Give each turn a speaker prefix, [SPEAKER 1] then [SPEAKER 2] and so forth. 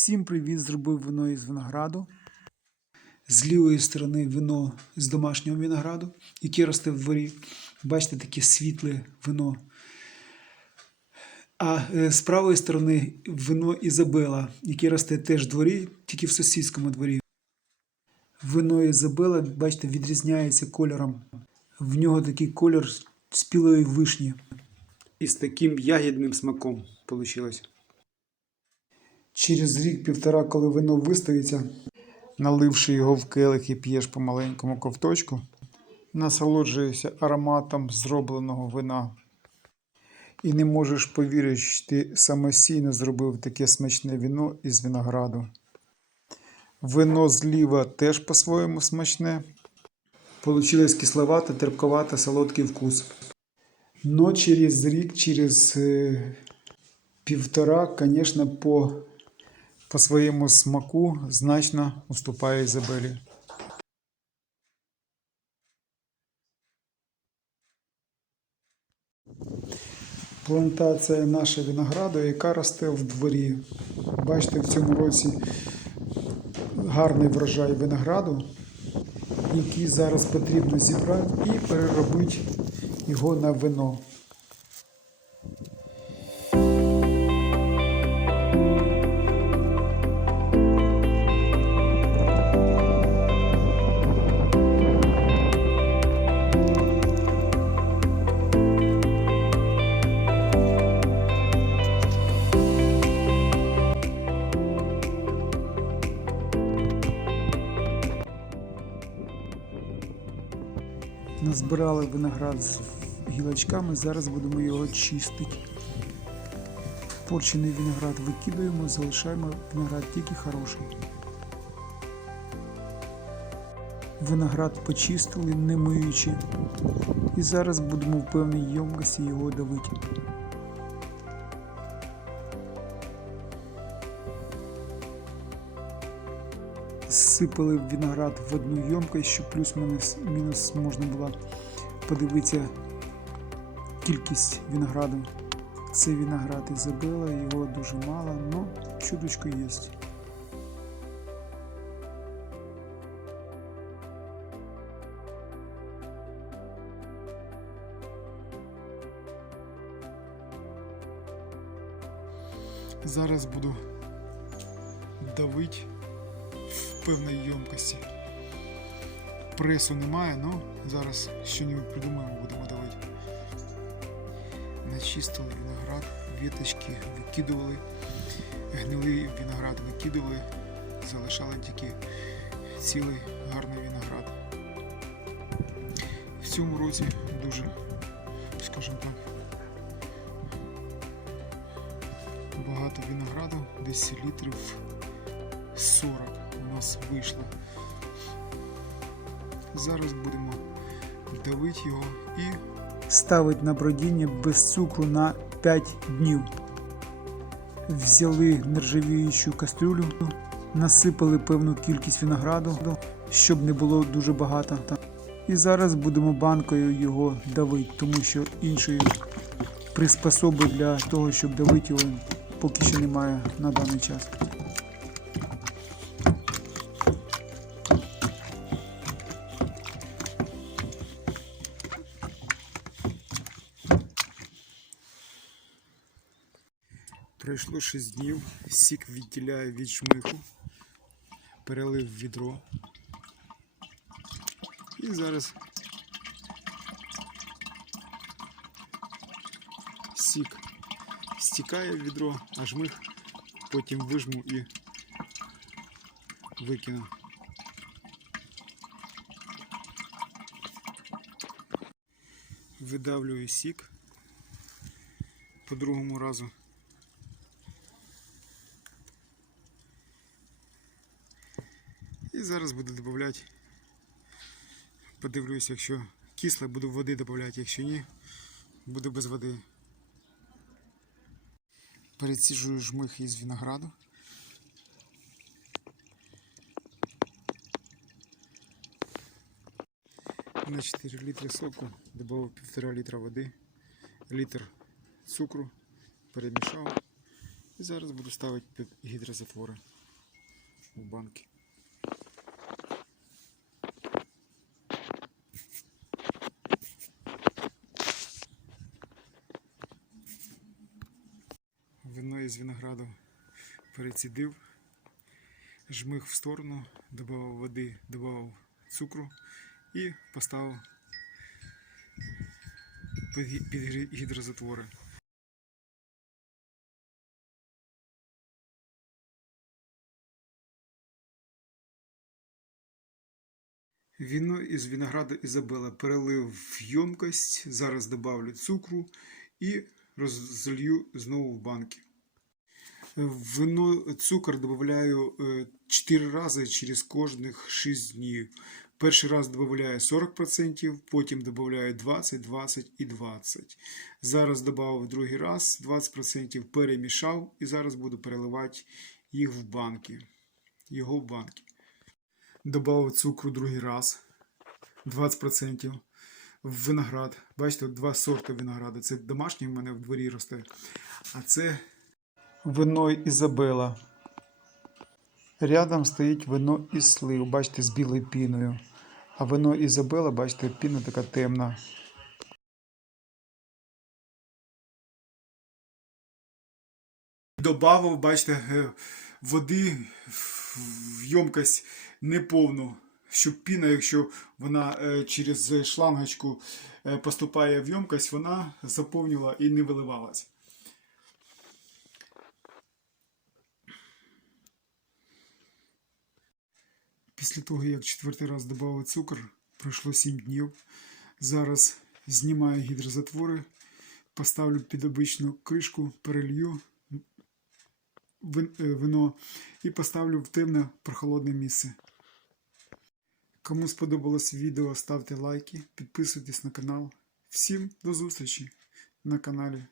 [SPEAKER 1] Всім привіт! Зробив вино із винограду. З лівої сторони вино з домашнього винограду, яке росте в дворі. Бачите, таке світле вино. А е, з правої сторони вино Ізабела, яке росте теж в дворі, тільки в сусідському дворі. Вино Ізабела, бачите, відрізняється кольором. В нього такий кольор спілої вишні. І з таким ягідним смаком вийшло. Через рік-півтора, коли вино виставиться, наливши його в келих і п'єш по маленькому ковточку, насолоджуєшся ароматом зробленого вина. І не можеш повірити, що ти самостійно зробив таке смачне вино із винограду. Вино зліва теж по-своєму смачне. Получилось кисловато, терпковато, солодкий вкус. Но через рік, через е, півтора, звісно, по, по своєму смаку значно уступає Ізабелі. Плантація наша винограду, яка росте в дворі. Бачите, в цьому році гарний врожай винограду, який зараз потрібно зібрати і переробити його на вино. Назбирали виноград з гілочками, зараз будемо його чистити. Порчений виноград викидаємо, залишаємо виноград тільки хороший. Виноград почистили, не миючи. І зараз будемо в певній ємкості його давити. Сипали виноград в одну ємкость, щоб плюс-мінус можна було подивитися кількість винограду. Це виноград Ізабела, його дуже мало, але чуточку є. Зараз буду давити в певній ємкості. Пресу немає, але зараз що-небудь придумаємо, будемо давати. Начистили виноград, віточки викидували, гнилий виноград викидували, залишали тільки цілий гарний виноград. В цьому році дуже, скажімо так, багато винограду, десь літрів 40 у нас вийшло. Зараз будемо давити його і ставити на бродіння без цукру на 5 днів. Взяли нержавіючу кастрюлю, насипали певну кількість винограду, щоб не було дуже багато. І зараз будемо банкою його давити, тому що іншої приспособи для того, щоб давити його, поки що немає на даний час. Пройшло 6 днів, сік відділяє від жмиху, перелив відро. І зараз сік стікає в відро, а жмих потім вижму і викину. Видавлюю сік по другому разу. І зараз буду додавати. Подивлюсь, якщо кисле, буду води додавати, якщо ні, буду без води. Переціжую жмих із винограду. На 4 літри соку додав 1,5 літра води, літр цукру, перемішав І зараз буду ставити під гідрозатвори в банки. Вино із винограду перецідив, жмих в сторону, додав води, додав цукру і поставив під гідрозатвори. Віно із винограду Ізабела перелив в ємкость, зараз добавлю цукру і розлью знову в банки. Вино цукор додаю 4 рази через кожних 6 днів. Перший раз додаю 40%, потім додаю 20, 20 і 20. Зараз додав другий раз 20%, перемішав і зараз буду переливати їх в банки. Його в банки. Добавив цукру другий раз 20%. Виноград. Бачите, два сорти винограду. Це домашній в мене в дворі росте. А це вино Ізабела. Рядом стоїть вино із слив, бачите, з білою піною. А вино Ізабела, бачите, піна така темна. Добавив, бачите, е, води в ємкость неповну, щоб піна, якщо вона е, через шлангочку е, поступає в ємкость, вона заповнила і не виливалась. Після того, як четвертий раз додав цукор, пройшло 7 днів. Зараз знімаю гідрозатвори, поставлю під обичну кришку, перелью е, вино і поставлю в темне прохолодне місце. Кому сподобалось відео, ставте лайки, підписуйтесь на канал. Всім до зустрічі на каналі